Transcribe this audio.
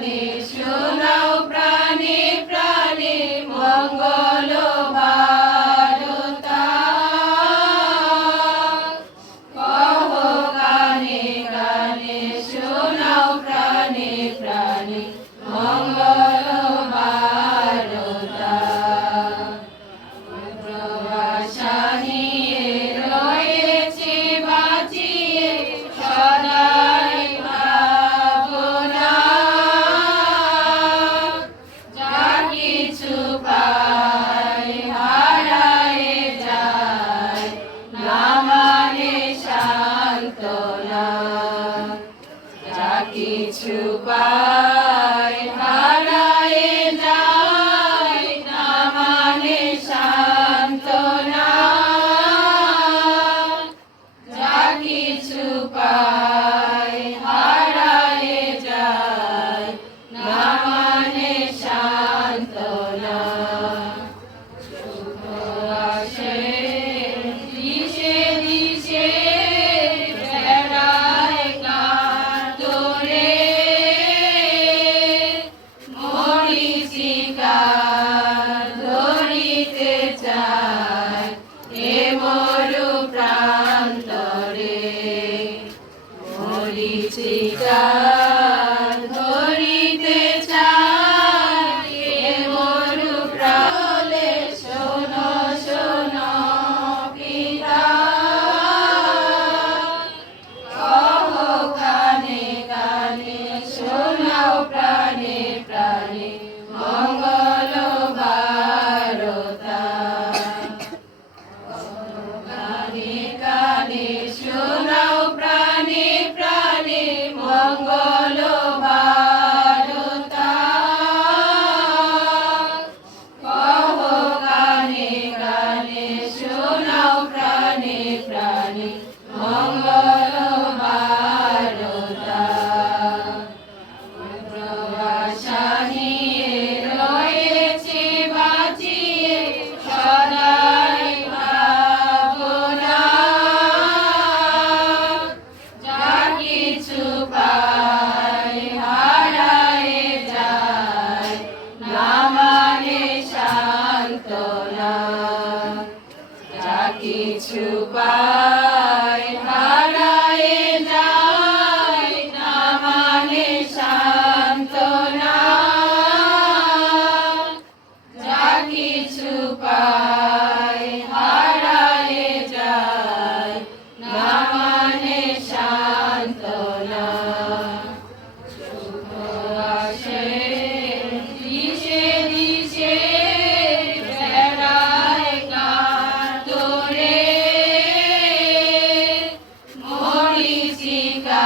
কানে শোনাও প্রাণে প্রাণে মঙ্গল বার্তা কহ গানে গানে শোনাও প্রাণে প্রাণে মঙ্গল বার্তা আশা নিয়ে রয়েছে বাঁচিয়ে সদাই ভাবনা যা কিছু পাই হারায় যায় না মানে সান্ত্বনা যা কিছু পাই হারায় যায় না মানে সান্ত্বনা যা কিছু পাই হারায় যায় না মানে সান্ত্বনা সুখ আসে দিশে দিশে বেড়ায় কাতরে মরীচিকা ধরিতে চায় এ মরু প্রান্তরে মরীচিকা ধরিতে চায় এ মরু প্রান্তরে শোনো শোনো পিতা কহ কানে কানে শোনাও প্রাণে প্রাণে মঙ্গল বার্তা কানে কানে শোনাও প্রাণে প্রাণে মঙ্গল বার্তা কহ কানে কানে শোনাও প্রাণে প্রাণে মঙ্গল বার্তা আশা নিয়ে রয়েছে বাঁচিয়ে সদাই ভাবনা যা কিছু পাই হারায় যায় না মানে সান্ত্বনা যা কিছু পাই হারায় যায় না মানে সান্ত্বনা যা কিছু পাই হারায় যায় না মানে সান্ত্বনা সুখ আসে দিশে দিশে বেড়ায় কাতরে মরীচিকা